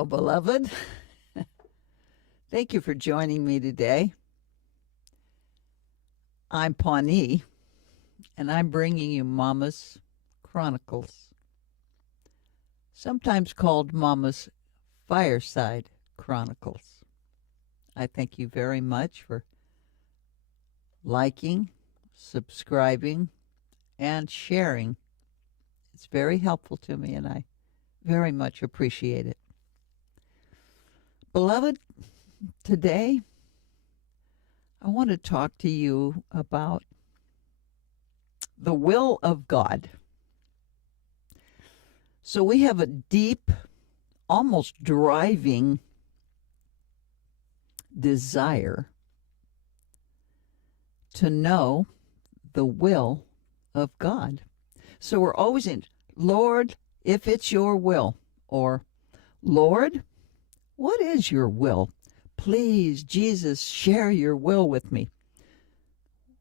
Hello, beloved. Thank you for joining me today. I'm Pawnee, and I'm bringing you Mama's Chronicles, sometimes called Mama's Fireside Chronicles. I thank you very much for liking, subscribing, and sharing. It's very helpful to me, and I very much appreciate it. Beloved, today I want to talk to you about the will of God. So we have a deep, almost driving desire to know the will of God. So we're always in, Lord, if it's your will, or Lord, what is your will? Please, Jesus, share your will with me.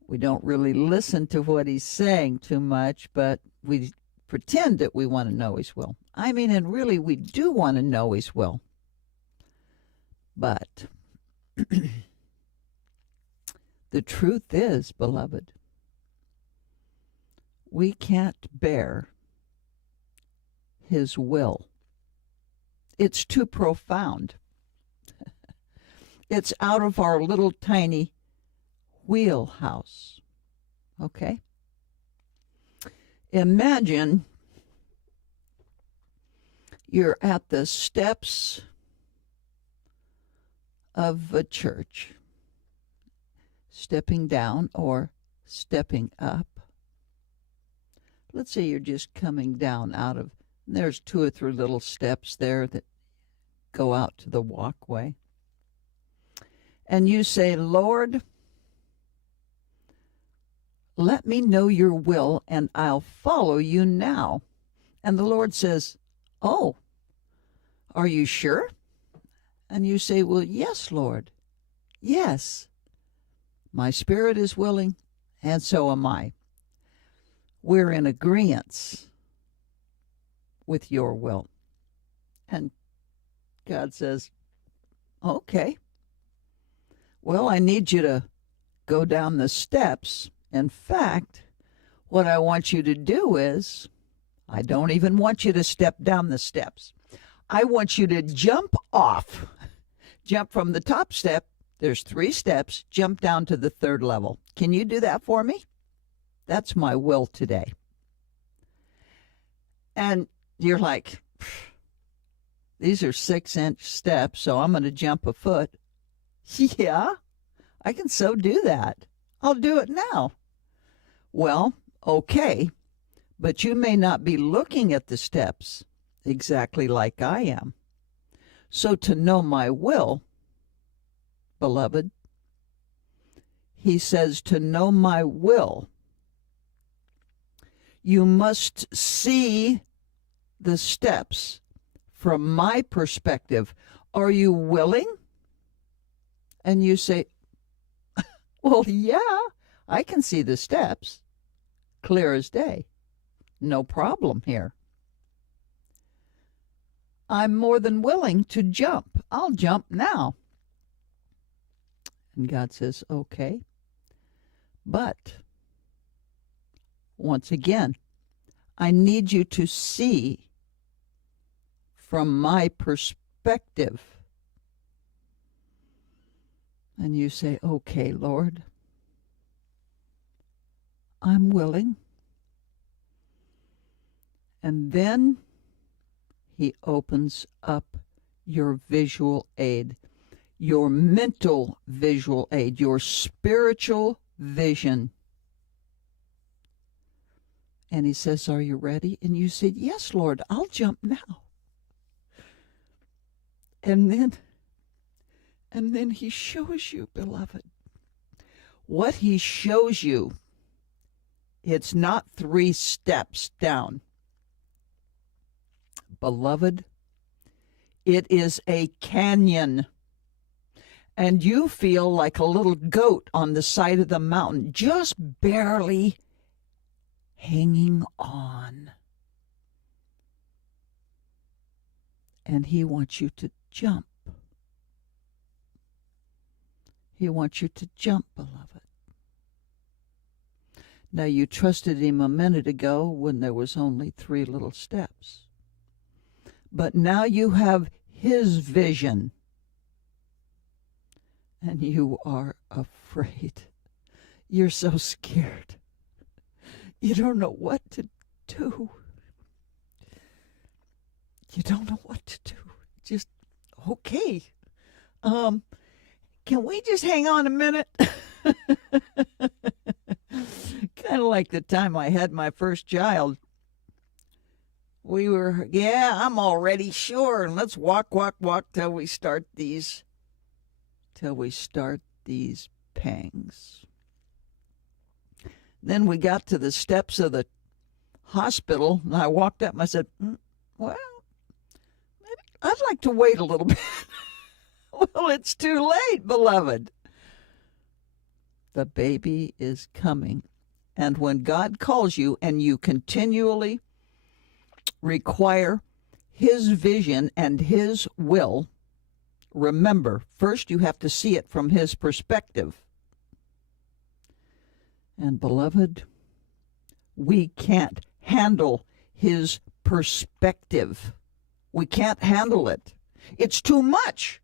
We don't really listen to what he's saying too much, but we pretend that we want to know his will. I mean, and really we do want to know his will. But the truth is, beloved, we can't bear his will. It's too profound. It's out of our little tiny wheelhouse. Okay? Imagine you're at the steps of a church, stepping down or stepping up. Let's say you're just coming down out of, there's 2 or 3 little steps there that go out to the walkway. And you say, Lord, let me know your will and I'll follow you now. And the Lord says, oh, are you sure? And you say, well, yes, Lord. Yes. My spirit is willing, and so am I. We're in agreement with your will. And God says, okay. Well, I need you to go down the steps. In fact, what I want you to do is, I don't even want you to step down the steps. I want you to jump off. Jump from the top step. There's 3 steps. Jump down to the 3rd level. Can you do that for me? That's my will today. And you're like, these are 6-inch steps, so I'm going to jump a foot. Yeah, I can so do that. I'll do it now. Well, okay, but you may not be looking at the steps exactly like I am. So to know my will, beloved, he says to know my will, you must see the steps from my perspective. Are you willing? And you say, well, yeah, I can see the steps, clear as day. No problem here. I'm more than willing to jump. I'll jump now. And God says, okay. But once again, I need you to see from my perspective. And you say, okay, Lord, I'm willing. And then he opens up your visual aid, your mental visual aid, your spiritual vision. And he says, are you ready? And you said, yes, Lord, I'll jump now. And then he shows you, beloved, what he shows you. It's not 3 steps down. Beloved, it is a canyon. And you feel like a little goat on the side of the mountain, just barely hanging on. And he wants you to jump. He wants you to jump, beloved. Now, you trusted him a minute ago when there was only 3 little steps. But now you have his vision. And you are afraid. You're so scared. You don't know what to do. You don't know what to do. Just, okay. Can we just hang on a minute? Kind of like the time I had my first child. We were, I'm already sure. And let's walk till we start these pangs. Then we got to the steps of the hospital, and I walked up and I said, well, maybe I'd like to wait a little bit. Well, it's too late, beloved. The baby is coming. And when God calls you and you continually require his vision and his will, remember, first you have to see it from his perspective. And beloved, we can't handle his perspective. We can't handle it. It's too much.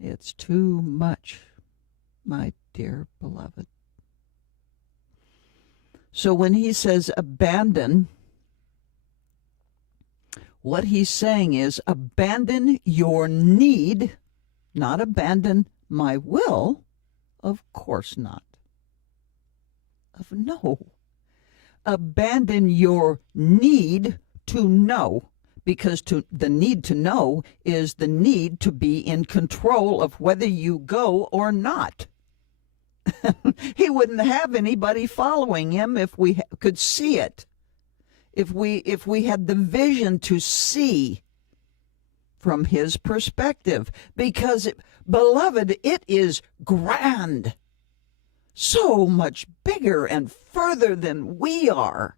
It's too much, my dear beloved. So when he says abandon, what he's saying is abandon your need, not abandon my will. Of course not. No. Abandon your need to know, because the need to know is the need to be in control of whether you go or not. He wouldn't have anybody following him if we could see it. If we had the vision to see from his perspective. Because, beloved, it is grand. So much bigger and further than we are.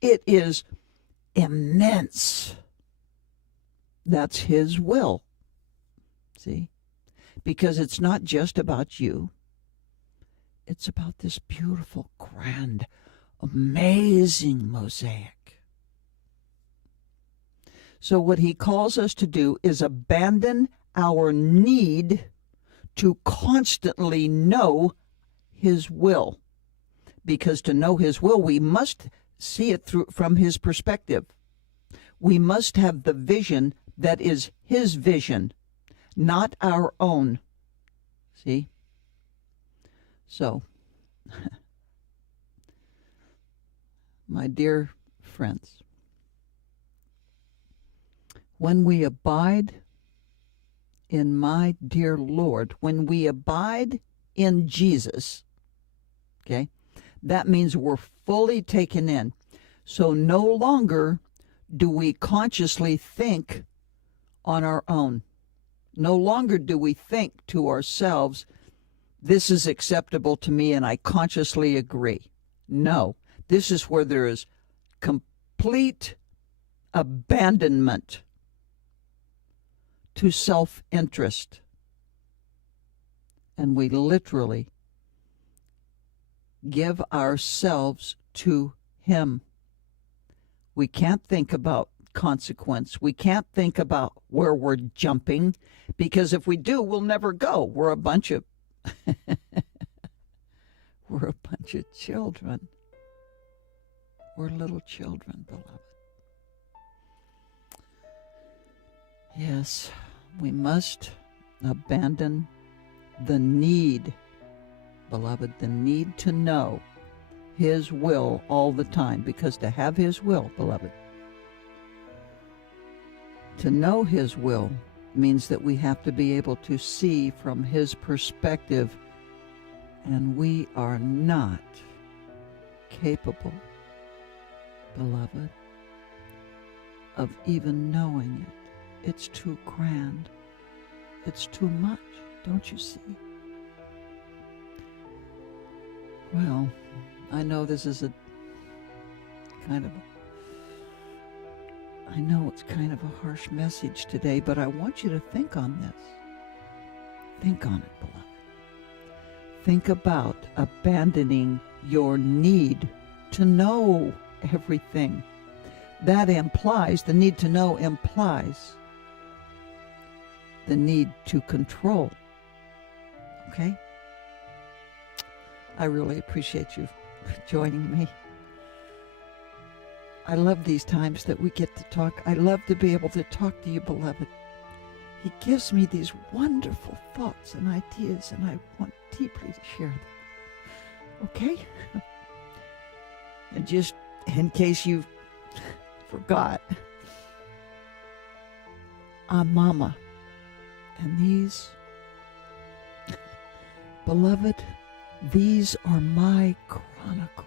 It is immense. That's his will. See? Because it's not just about you. It's about this beautiful, grand, amazing mosaic. So what he calls us to do is abandon our need to constantly know his will. Because to know his will, we must see it from his perspective. We must have the vision that is his vision, not our own. See? So, my dear friends, when we abide in my dear Lord, when we abide in Jesus, okay, that means we're fully taken in. So no longer do we consciously think on our own. No longer do we think to ourselves, this is acceptable to me and I consciously agree. No, this is where there is complete abandonment to self-interest. And we literally give ourselves to him. We can't think about consequence. We can't think about where we're jumping, because if we do, we'll never go. We're a bunch of we're a bunch of children. We're little children, beloved. Yes, we must abandon the need, beloved, the need to know his will all the time, because to have his will, beloved, to know his will means that we have to be able to see from his perspective, and we are not capable, beloved, of even knowing it. It's too grand. It's too much, don't you see? Well, I know this is a kind of I know it's kind of a harsh message today, but I want you to think on this. Think on it, beloved. Think about abandoning your need to know everything. That implies, the need to know implies the need to control. Okay? I really appreciate you joining me. I love these times that we get to talk. I love to be able to talk to you, beloved. He gives me these wonderful thoughts and ideas, and I want deeply to share them. Okay? And just in case you forgot, I'm Mama. And these, beloved, these are my chronicles.